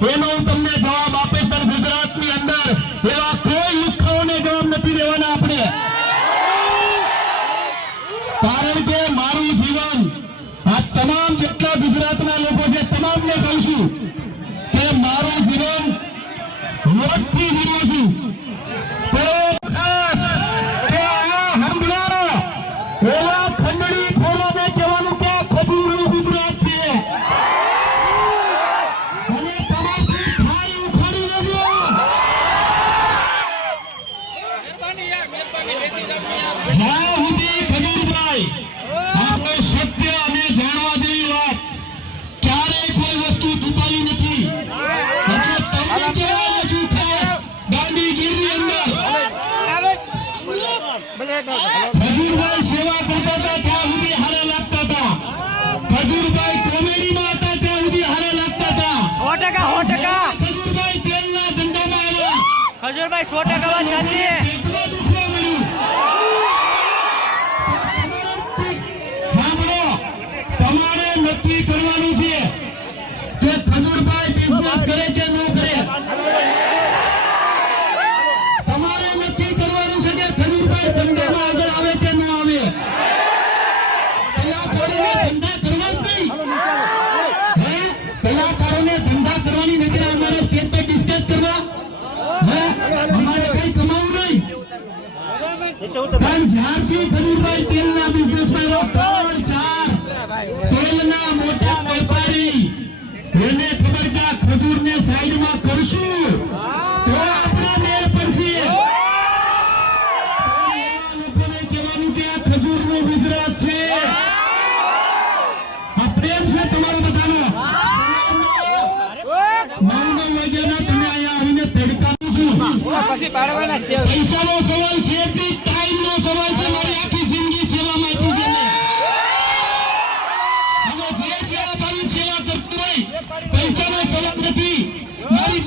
એનો હું તમને જવાબ આપે સર ગુજરાતની અંદર એવા કોઈ લુખ્ખાઓને જવાબ નથી દેવાના આપણે. કારણ કે મારું જીવન આ તમામ જેટલા ગુજરાતના લોકો છે, તમામને કહું છું કે મારું જીવન મોતથી જીવું છું. ખજૂરભાઈ આપણે સત્ય અને જાણવા જેવી વાત. ક્યારેય કોઈ વસ્તુ છુપાવી નથી. એટલે તમને કહેવાનું છું કે ગાંધીગીરની અંદર ખજૂરભાઈ સેવા કરતા હતા ત્યાં સુધી હારે લાગતા હતા. ખજૂરભાઈ કોમેડીમાં હતા ત્યાં સુધી હારે લાગતા હતા. સો ટકા સો ટકા. ખજૂરભાઈ તેલના ધંધામાં આવ્યા. ખજૂરભાઈ સો ટકા વાત સાચી પણ જ્યારથી ખજૂરભાઈ તેલના બિઝનેસમાં ત્રણ ચાર. તેલના મોટા વેપારી. એને ખબર કે ખજૂરને સાઈડમાં કરશું. તો આપણે મેળ પડશે. લોકોને કહેવાનું કે આ ખજૂરનું ગુજરાત છે. આ પ્રેમ છે તમારો બધાનો. પૈસાનો સવાલ છે ટાઈમનો સવાલ છે, મારી આખી જિંદગી સેવામાં આપી છે. અને જે સેવા મારી સેવા કરતું હોય, પૈસાનો સવાલ નથી મારી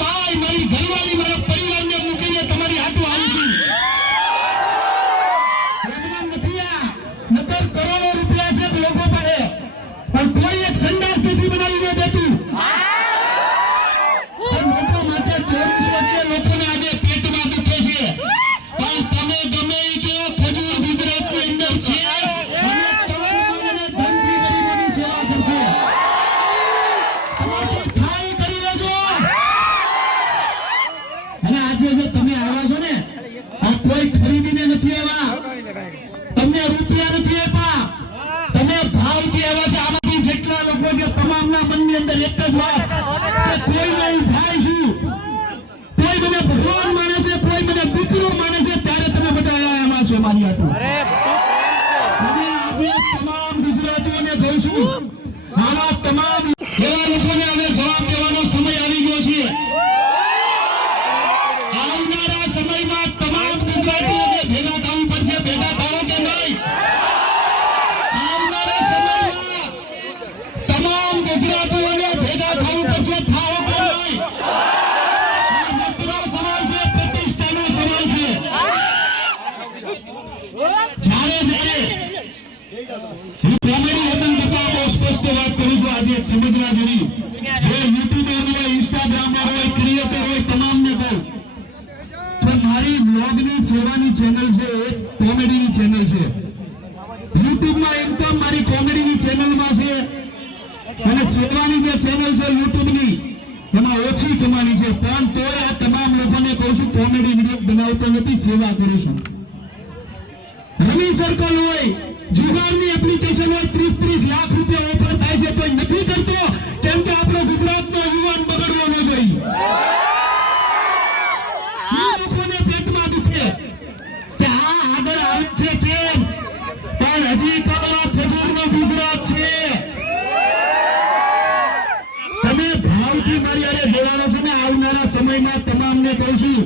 આજે જે તમે આવ્યા છો ને આ કોઈ ખરીદીને નથી આવ્યા. તમને રૂપિયા નથી આપ્યા. તમે ભાવથી આવ્યા છે. આમાંથી જેટલા લોકો છે, તમામના મનની અંદર એક જ વાત કે કોઈને હું ભાઈ છું. કોઈ મને ભગવાન માને છે, કોઈ મને દીકરો માને છે, ત્યારે તમે બધા આવ્યા છો, મારી જ્યારે હું કોમેડી મારી બ્લોગની સેવાની ચેનલ છે છે. અને સેવાની જે ચેનલ છે યુટ્યુબની એમાં ઓછી કમાણી છે. પણ તોય આ તમામ લોકોને કહું છું કોમેડી વીડિયો બનાવતો નથી, સેવા કરું છું. રમી સર્કલ હોય, જુગારની એપ્લિકેશન હોય ત્રીસ ત્રીસ લાખ રૂપિયા ઓફર થાય છે તો નથી કરતો, કેમ કે આપણો ગુજરાતનો યુવાન બગડવો ન જોઈએ લોકોને પેટમાં દુખે. કે આ આગળ આવે છે કેમ? પણ હજી કમલા ખજૂરનો ગુજરાત છે. તમે ભાવથી મારી અરે જોડાણો છો ને, આવનારા સમયમાં તમામને કહું છું,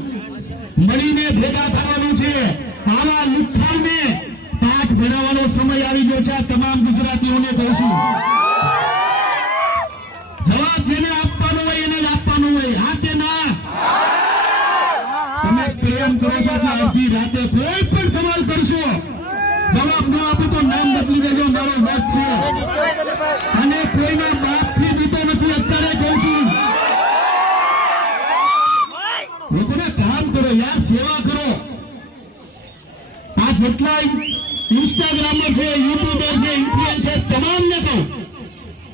મળીને ભેગા થવાનું છે. આવા ભણાવવાનો કર્યો છે તમામ ગુજરાતીઓને કહું છું જવાબ જેને આપવાનો હોય એને જ આપવાનો હોય. હા કે ના. તમે પ્રેમ કરો છો અડધી રાતે કોઈ પણ સવાલ કરશો. જવાબ ન આપો તો નામ બદલી દેજો, મારો વાત છે. અને કોઈના બાપથી દીતો નથી, અત્યારે કહું છું. લોકોને કામ કરો, યાર, સેવા કરો. આ જેટલા ઇન્સ્ટાગ્રામર છે યુટ્યુબર છે, ઇન્ફ્લુએન્સર, તમામને કહું,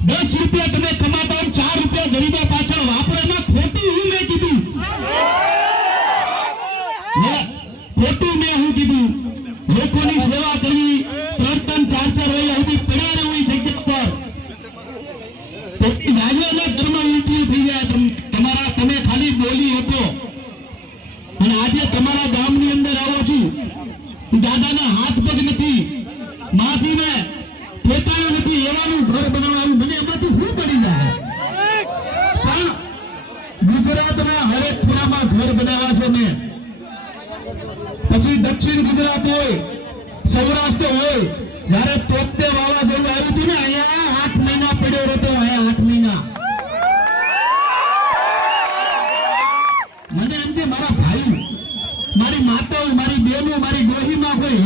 દસ રૂપિયા તમે કમાતા ચાર રૂપિયા ગરીબો પાછળ વાપરે, એમાં ખોટું હું મેં કીધું. ખોટું મેં હું કીધું. લોકોની સેવા કરવી, ત્રણ ત્રણ ચાર ચાર વાગ્યા સુધી પડ્યા રહેવી જગ્યા પર. રાજ્યોના ઘરમાં ઉલટીઓ થઈ ગયા તમારા, તમે ખાલી બોલી હતો. અને આજે તમારા ગામની અંદર આવો છું. દાદાના હાથ પગ નથી. માથી ને ઠેકાયો નથી, એવાનું ઘર બનાવવાનું. મને એમાંથી શું પડી જાય? પણ ગુજરાતના હરેક ખૂણામાં ઘર બનાવ્યા છે મેં. પછી દક્ષિણ ગુજરાત હોય, સૌરાષ્ટ્ર હોય, જયારે તોતે વાવાઝોડું આવ્યું હતું ને, અહીંયા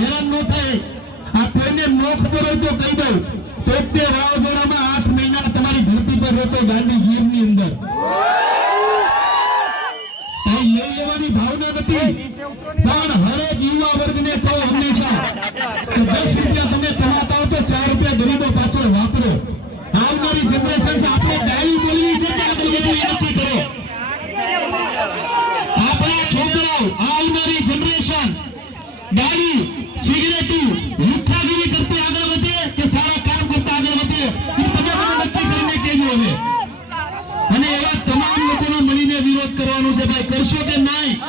હેરાન ન થાય. આ કોઈને ન ખબર હોય તો કહી દઉં. તોતે વાવાઝોડામાં આઠ મહિના તમારી ધરતી પર રહેતો ગાંધી ગીરની અંદર. કઈ લઈ લેવાની ભાવના નથી. પણ હરેક કરવાનો છે, ભાઈ, કરશો કે નહીં?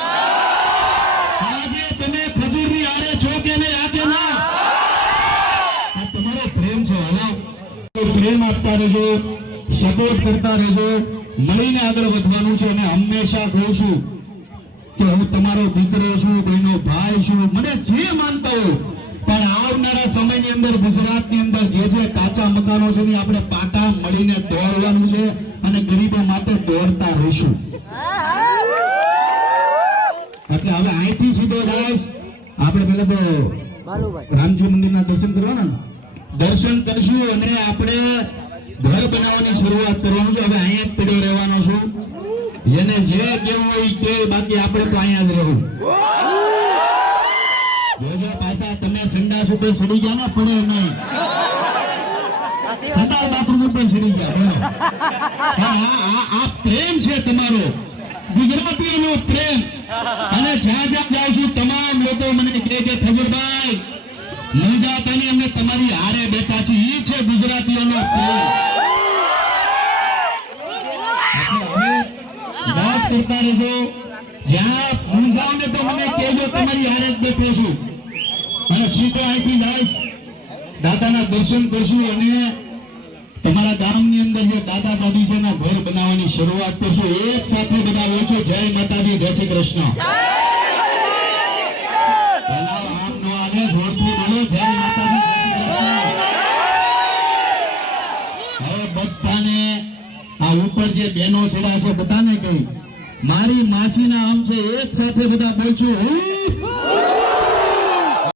આજે તમે ખજૂરની આરે છો કે નહીં, આ ના? તમારો પ્રેમ છે, હલાવ. પ્રેમ આપતા રહેજો સપોર્ટ કરતા રહેજો, મળીને આગળ વધવાનું છે, અને હંમેશા કહું છું કે હું તમારો દીકરો છું કોઈનો ભાઈ છું, મને જે માનતા હોય, પણ આવનારા સમયની અંદર, ગુજરાતની અંદર જે જે કાચા મકાનો છે, એની આપણે પાકા મળીને દોડવાનું છે, અને ગરીબો માટે દોડતા રહીશું. એટલે હવે અહીંથી સીધો જાય આપણે પેલા તો રામજી મંદિરના દર્શન કરવાના દર્શન કરશું અને આપણે ઘર બનાવવાની શરૂઆત કરવાનું છે. હવે અહીંયા જ પડ્યો રહેવાનો છું. જેને જે કેવું હોય કે બાકી આપણે તો અહીંયા જ રહેવું. જોજો પાછા તમે સંડાસ ઉપર સડી ગયા ને પડે નહીં. સંડાસ બાથરૂમ ઉપર સડી ગયા બોલો. હા, આ આ- આ પ્રેમ છે તમારો. ગુજરાતીઓનો પ્રેમ. અને જ્યાં જ્યાં જાઉં છું, તમામ લોકો મને કહે કે ખબરભાઈ મુંજાતાની અમે તમારી હારે બેઠા છે. ઈ છે ગુજરાતીઓનો પ્રેમ. હવે કરતા ને તો મને કહેજો, તમારી હારે જ બેઠો છું. અને સીધો અહીંથી દર્શન કરશું અને તમારા ગામની અંદર જે દાદા દાદી છે એના ઘર બનાવવાની શરૂઆત કરશો એક સાથે બધા રહો છો જય માતાજી જય શ્રી કૃષ્ણ. પહેલા આમ નો આવે જોરથી બોલો જય માતાજી. જય શ્રી કૃષ્ણ હવે બધાને આ ઉપર જે બેનો છેડા છે બધાને કહી મારી માસીના આમ છે એક સાથે બધા બોલશું હું